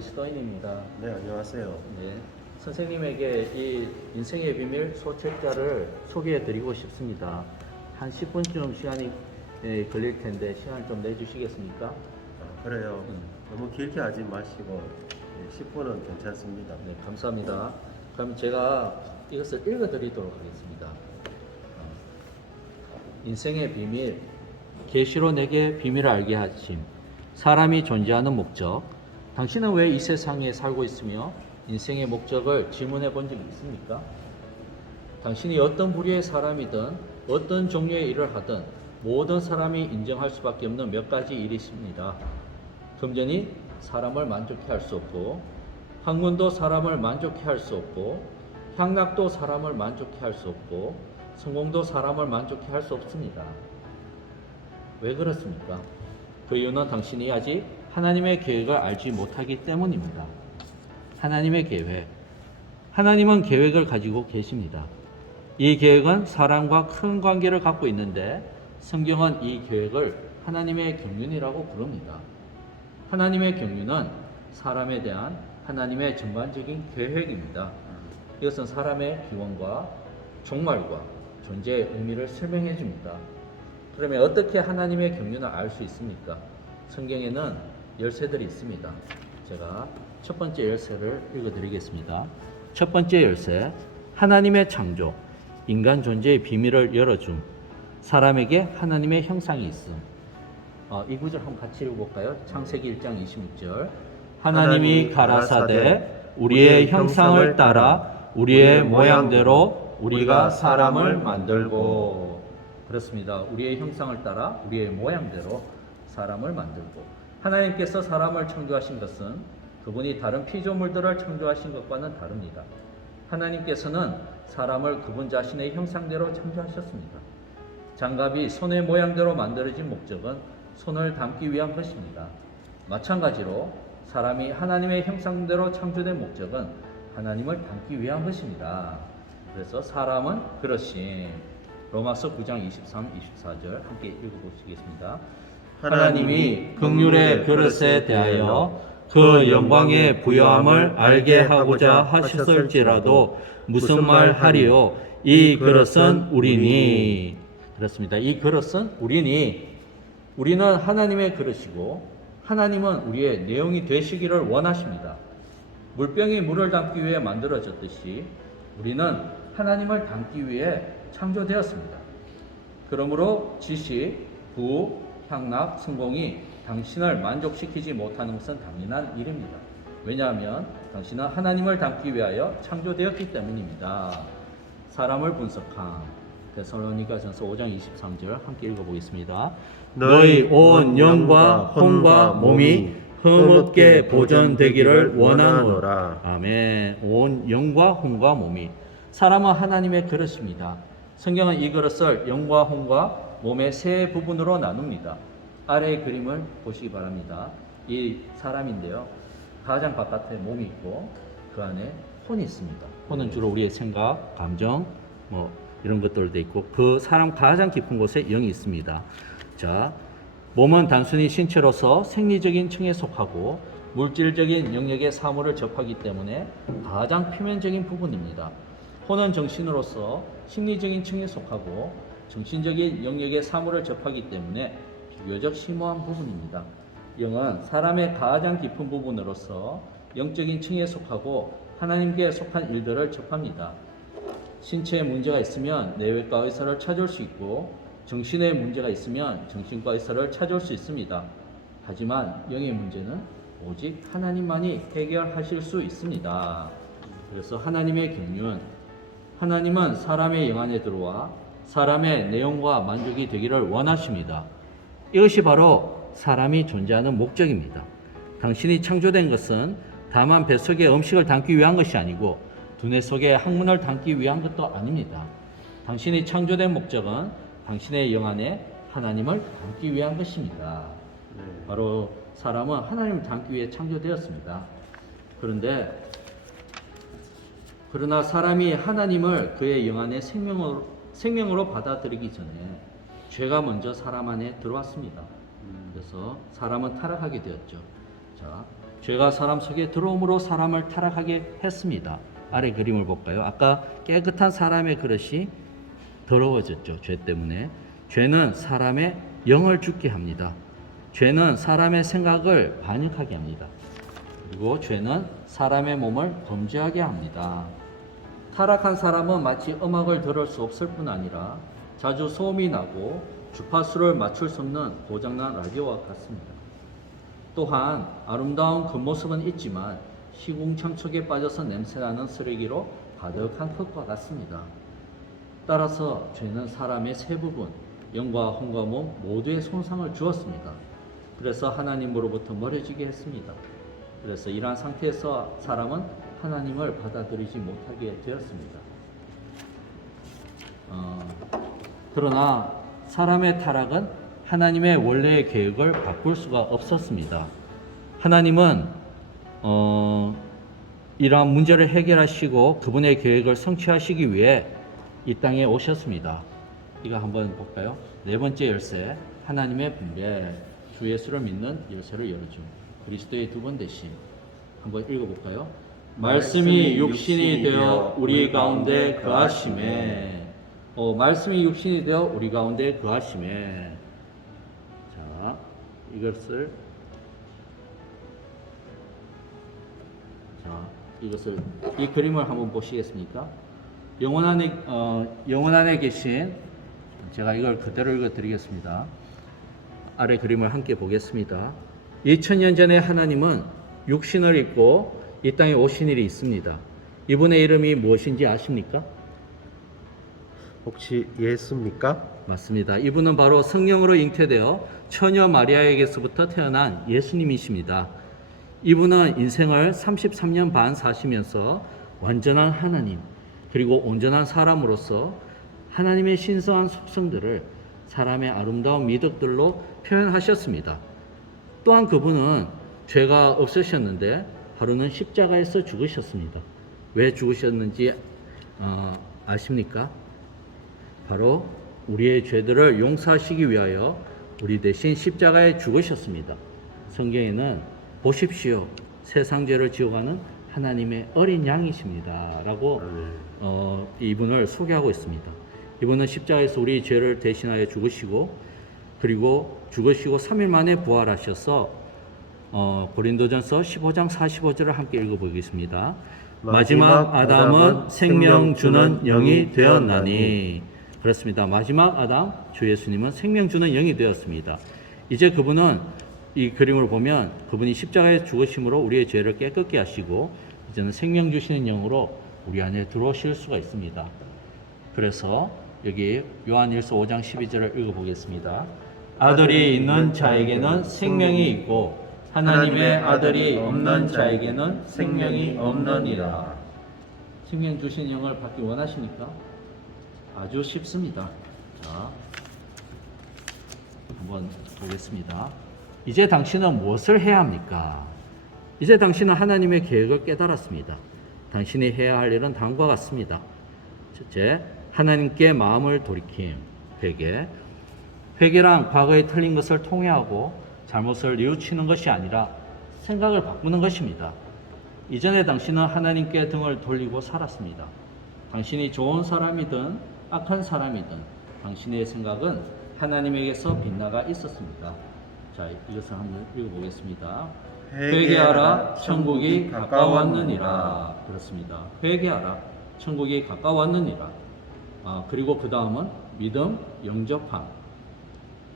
그리스도인입니다. 네, 안녕하세요. 네, 선생님에게 이 인생의 비밀 소책자를 소개해 드리고 싶습니다. 한 10분쯤 시간이 걸릴 텐데 시간을 좀 내주시겠습니까? 그래요. 너무 길게 하지 마시고 10분은 괜찮습니다. 네, 감사합니다. 그럼 제가 이것을 읽어 드리도록 하겠습니다. 인생의 비밀, 계시로 내게 비밀을 알게 하심. 사람이 존재하는 목적. 당신은 왜 이 세상에 살고 있으며 인생의 목적을 질문해 본 적이 있습니까? 당신이 어떤 부류의 사람이든 어떤 종류의 일을 하든 모든 사람이 인정할 수밖에 없는 몇 가지 일이 있습니다. 금전이 사람을 만족해 할 수 없고, 학문도 사람을 만족해 할 수 없고, 향락도 사람을 만족해 할 수 없고, 성공도 사람을 만족해 할 수 없습니다. 왜 그렇습니까? 그 이유는 당신이 아직 하나님의 계획을 알지 못하기 때문입니다. 하나님의 계획. 하나님은 계획을 가지고 계십니다. 이 계획은 사람과 큰 관계를 갖고 있는데 성경은 이 계획을 하나님의 경륜이라고 부릅니다. 하나님의 경륜은 사람에 대한 하나님의 전반적인 계획입니다. 이것은 사람의 기원과 종말과 존재의 의미를 설명해 줍니다. 그러면 어떻게 하나님의 경륜을 알 수 있습니까? 성경에는 열쇠들이 있습니다. 제가 첫 번째 열쇠를 읽어드리겠습니다. 첫 번째 열쇠, 하나님의 창조, 인간 존재의 비밀을 열어줌. 사람에게 하나님의 형상이 있음. 이 구절 한번 같이 읽어볼까요? 창세기 1장 26절. 하나님이 가라사대 우리의 형상을 따라 우리의 모양대로 우리가 사람을 만들고. 그렇습니다. 우리의 형상을 따라 우리의 모양대로 사람을 만들고. 하나님께서 사람을 창조하신 것은 그분이 다른 피조물들을 창조하신 것과는 다릅니다. 하나님께서는 사람을 그분 자신의 형상대로 창조하셨습니다. 장갑이 손의 모양대로 만들어진 목적은 손을 담기 위한 것입니다. 마찬가지로 사람이 하나님의 형상대로 창조된 목적은 하나님을 담기 위한 것입니다. 그래서 사람은 그러심. 로마서 9장 23, 24절 함께 읽어보시겠습니다. 하나님이 긍휼의 그릇에 대하여 그 영광의 부요함을 알게 하고자 하셨을지라도 무슨 말 하리요? 이 그릇은 우리니. 그렇습니다. 이 그릇은 우리니. 우리는 하나님의 그릇이고 하나님은 우리의 내용이 되시기를 원하십니다. 물병이 물을 담기 위해 만들어졌듯이 우리는 하나님을 담기 위해 창조되었습니다. 그러므로 지식, 부, 향락, 성공이 당신을 만족시키지 못하는 것은 당연한 일입니다. 왜냐하면 당신은 하나님을 담기 위하여 창조되었기 때문입니다. 사람을 분석한 데살로니가전서 5장 23절 함께 읽어보겠습니다. 너희 온 영과 혼과 몸이 흠없게 보존되기를 원하노라. 아멘. 온 영과 혼과 몸이. 사람은 하나님의 그릇입니다. 성경은 이 그릇을 영과 혼과 몸의 세 부분으로 나눕니다. 아래의 그림을 보시기 바랍니다. 이 사람인데요. 가장 바깥에 몸이 있고 그 안에 혼이 있습니다. 혼은 주로 우리의 생각, 감정, 이런 것들도 있고 그 사람 가장 깊은 곳에 영이 있습니다. 자, 몸은 단순히 신체로서 생리적인 층에 속하고 물질적인 영역의 사물을 접하기 때문에 가장 표면적인 부분입니다. 혼은 정신으로서 심리적인 층에 속하고 정신적인 영역의 사물을 접하기 때문에 비교적 심오한 부분입니다. 영은 사람의 가장 깊은 부분으로서 영적인 층에 속하고 하나님께 속한 일들을 접합니다. 신체에 문제가 있으면 내외과 의사를 찾을 수 있고 정신에 문제가 있으면 정신과 의사를 찾을 수 있습니다. 하지만 영의 문제는 오직 하나님만이 해결하실 수 있습니다. 그래서 하나님의 경륜, 하나님은 사람의 영 안에 들어와 사람의 내용과 만족이 되기를 원하십니다. 이것이 바로 사람이 존재하는 목적입니다. 당신이 창조된 것은 다만 뱃속에 음식을 담기 위한 것이 아니고 두뇌 속에 학문을 담기 위한 것도 아닙니다. 당신이 창조된 목적은 당신의 영 안에 하나님을 담기 위한 것입니다. 바로 사람은 하나님을 담기 위해 창조되었습니다. 그러나 사람이 하나님을 그의 영 안에 생명으로 받아들이기 전에 죄가 먼저 사람 안에 들어왔습니다. 그래서 사람은 타락하게 되었죠. 자, 죄가 사람 속에 들어옴으로 사람을 타락하게 했습니다. 아래 그림을 볼까요? 아까 깨끗한 사람의 그릇이 더러워졌죠. 죄 때문에. 죄는 사람의 영을 죽게 합니다. 죄는 사람의 생각을 반역하게 합니다. 그리고 죄는 사람의 몸을 범죄하게 합니다. 타락한 사람은 마치 음악을 들을 수 없을 뿐 아니라 자주 소음이 나고 주파수를 맞출 수 없는 고장난 라디오와 같습니다. 또한 아름다운 겉모습은 있지만 시궁창 속에 빠져서 냄새나는 쓰레기로 가득한 흙과 같습니다. 따라서 죄는 사람의 세 부분, 영과 혼과 몸 모두의 손상을 주었습니다. 그래서 하나님으로부터 멀어지게 했습니다. 그래서 이러한 상태에서 사람은 하나님을 받아들이지 못하게 되었습니다. 그러나 사람의 타락은 하나님의 원래의 계획을 바꿀 수가 없었습니다. 하나님은 이러한 문제를 해결하시고 그분의 계획을 성취하시기 위해 이 땅에 오셨습니다. 이거 한번 볼까요? 네 번째 열쇠, 하나님의 분배, 주 예수를 믿는 열쇠를 열어줌, 그리스도의 두 번 대심. 한번 읽어볼까요? 말씀이 육신이 되어 우리 가운데 거하심에, 말씀이 육신이 되어 우리 가운데 거하심에. 자, 이것을 이 그림을 한번 보시겠습니까? 영혼 안에 계신, 제가 이걸 그대로 읽어드리겠습니다. 아래 그림을 함께 보겠습니다. 2000년 전에 하나님은 육신을 입고 이 땅에 오신 일이 있습니다. 이분의 이름이 무엇인지 아십니까? 혹시 예수입니까? 맞습니다. 이분은 바로 성령으로 잉태되어 처녀 마리아에게서부터 태어난 예수님이십니다. 이분은 인생을 33년 반 사시면서 완전한 하나님, 그리고 온전한 사람으로서 하나님의 신성한 속성들을 사람의 아름다운 미덕들로 표현하셨습니다. 또한 그분은 죄가 없으셨는데 하루는 십자가에서 죽으셨습니다. 왜 죽으셨는지 아십니까? 바로 우리의 죄들을 용서하시기 위하여 우리 대신 십자가에 죽으셨습니다. 성경에는 보십시오, 세상 죄를 지어가는 하나님의 어린 양이십니다 라고 이분을 소개하고 있습니다. 이분은 십자가에서 우리 죄를 대신하여 죽으시고, 그리고 죽으시고 3일 만에 부활하셔서 고린도전서 15장 45절을 함께 읽어보겠습니다. 마지막 아담은 생명 주는 영이 되었나니. 그렇습니다. 마지막 아담 주 예수님은 생명 주는 영이 되었습니다. 이제 그분은 이 그림을 보면 그분이 십자가에 죽으심으로 우리의 죄를 깨끗게 하시고 이제는 생명 주시는 영으로 우리 안에 들어오실 수가 있습니다. 그래서 여기 요한일서 5장 12절을 읽어보겠습니다. 아들이 있는 자에게는 생명이 있고 하나님의 아들이 없는 자에게는 생명이 없느니라. 생명 주신 영을 받기 원하십니까? 아주 쉽습니다. 자, 한번 보겠습니다. 이제 당신은 무엇을 해야 합니까? 이제 당신은 하나님의 계획을 깨달았습니다. 당신이 해야 할 일은 다음과 같습니다. 첫째, 하나님께 마음을 돌이킴, 회개. 회개란 과거에 틀린 것을 통회하고 잘못을 뉘우치는 것이 아니라 생각을 바꾸는 것입니다. 이전에 당신은 하나님께 등을 돌리고 살았습니다. 당신이 좋은 사람이든 악한 사람이든 당신의 생각은 하나님에게서 빗나가 있었습니다. 자, 이것을 한번 읽어보겠습니다. 회개하라, 천국이 가까웠느니라. 그렇습니다. 회개하라, 천국이 가까웠느니라. 그리고 그 다음은 믿음, 영접함.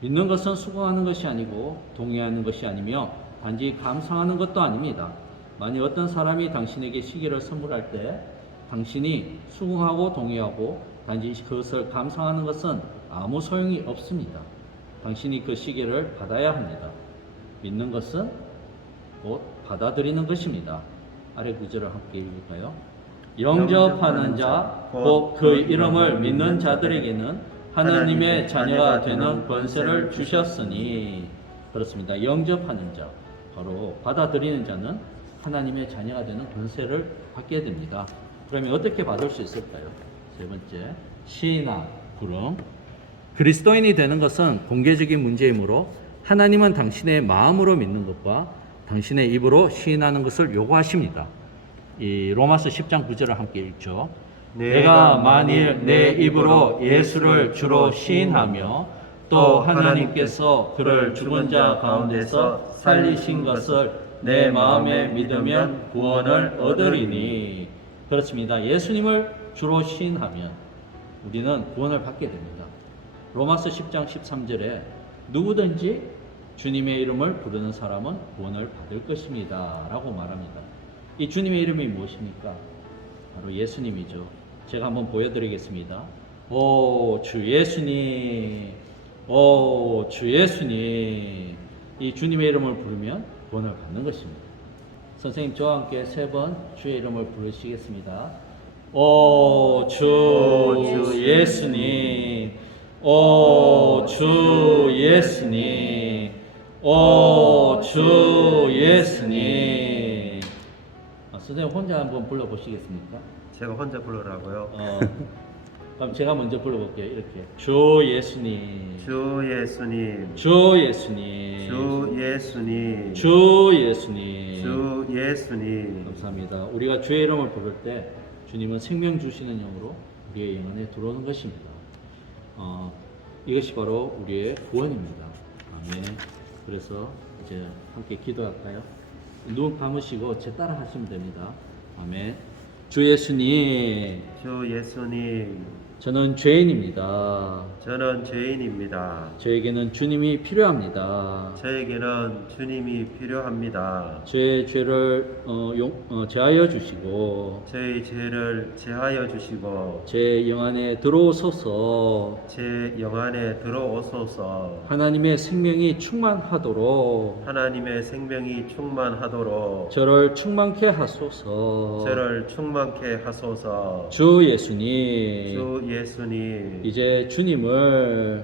믿는 것은 수긍하는 것이 아니고 동의하는 것이 아니며 단지 감상하는 것도 아닙니다. 만약 어떤 사람이 당신에게 시계를 선물할 때 당신이 수긍하고 동의하고 단지 그것을 감상하는 것은 아무 소용이 없습니다. 당신이 그 시계를 받아야 합니다. 믿는 것은 곧 받아들이는 것입니다. 아래 구절을 함께 읽을까요? 영접하는 자, 곧 그 이름을 믿는 자들에게는 하나님의 자녀가 되는 권세를 주셨으니. 그렇습니다. 영접하는 자, 바로 받아들이는 자는 하나님의 자녀가 되는 권세를 받게 됩니다. 그러면 어떻게 받을 수 있을까요? 세 번째, 신앙, 부름. 그리스도인이 되는 것은 공개적인 문제이므로 하나님은 당신의 마음으로 믿는 것과 당신의 입으로 시인하는 것을 요구하십니다. 이 로마서 10장 9절을 함께 읽죠. 내가 만일 내 입으로 예수를 주로 시인하며 또 하나님께서 그를 죽은 자 가운데서 살리신 것을 내 마음에 믿으면 구원을 얻으리니. 그렇습니다. 예수님을 주로 시인하면 우리는 구원을 받게 됩니다. 로마서 10장 13절에 누구든지 주님의 이름을 부르는 사람은 구원을 받을 것입니다 라고 말합니다. 이 주님의 이름이 무엇입니까? 바로 예수님이죠. 제가 한번 보여드리겠습니다. 오 주 예수님, 오 주 예수님. 이 주님의 이름을 부르면 구원을 받는 것입니다. 선생님 저와 함께 3번 주의 이름을 부르시겠습니다. 오 주 예수님, 오 주 예수님, 오 주 예수님. 선생님 혼자 한번 불러보시겠습니까? 제가 혼자 불러라고요? 그럼 제가 먼저 불러볼게요. 이렇게 주 예수님, 주 예수님, 주 예수님, 주 예수님, 주 예수님. 주 예수님. 감사합니다. 우리가 주의 이름을 부를 때 주님은 생명 주시는 영으로 우리의 영 안에 들어오는 것입니다. 이것이 바로 우리의 구원입니다. 아멘. 그래서 이제 함께 기도할까요? 눈 감으시고 제 따라 하시면 됩니다. 아멘. 주 예수님, 주 예수님, 저는 죄인입니다. 저는 죄인입니다. 저에게는 주님이 필요합니다. 저에게는 주님이 필요합니다. 제 죄를 제하여 주시고 저희 죄를 제하여 주시고 제 영 안에 들어오소서. 제 영 안에 들어오소서. 하나님의 생명이 충만하도록 하나님의 생명이 충만하도록 저를 충만케 하소서. 저를 충만케 하소서. 주 예수님, 주 예수님, 이제 주님을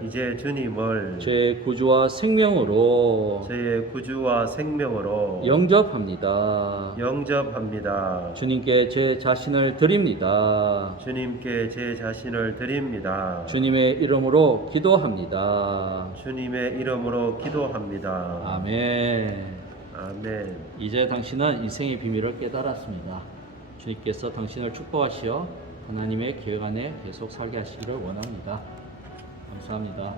이제 주님을 제 구주와 생명으로 저의 구주와 생명으로 영접합니다. 영접합니다. 주님께 제 자신을 드립니다. 주님께 제 자신을 드립니다. 주님의 이름으로 기도합니다. 주님의 이름으로 기도합니다. 아멘. 아멘. 이제 당신은 인생의 비밀을 깨달았습니다. 주님께서 당신을 축복하시어 하나님의 계획 안에 계속 살게 하시기를 원합니다. 감사합니다.